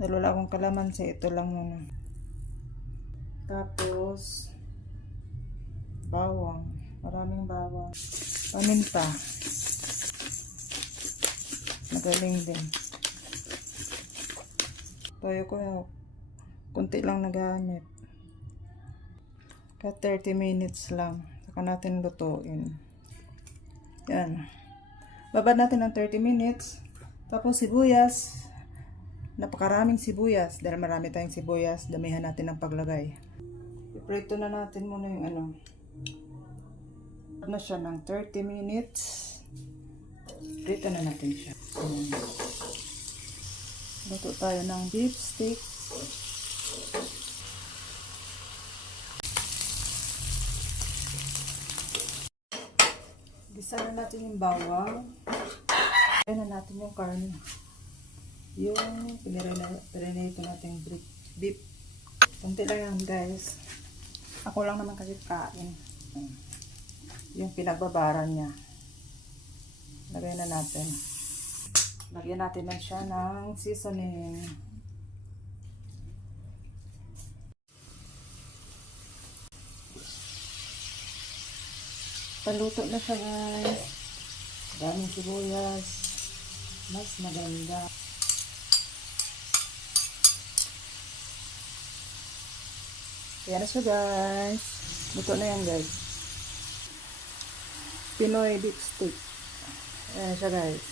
Dahil wala akong kalamansi, ito lang muna. Tapos, bawang. Maraming bawang. Paminta. Magaling din. Toyo ko, kunti lang nagamit. Kaya 30 minutes lang. Saka natin lutuin. Yan. Babad natin ng 30 minutes. Tapos sibuyas. Napakaraming sibuyas. Dahil marami tayong sibuyas, damihan natin ng paglagay. Iprito na natin muna yung ano. Na siya ng 30 minutes. Prito na natin siya. Luto tayo ng beef steak. Gisa na natin yung bawang. Ayan na natin yung karne. Yung pinirito natin beef. Kunti lang yan guys. Ako lang naman kasi kain. Yung pinagbabaran niya. Lagyan na natin. Lagyan natin na siya ng seasoning. Paluto na siya guys. Daming sibuyas. Mas maganda. Ayan na siya guys. Luto na yan guys. Pinoy beef steak. Ayan na siya guys.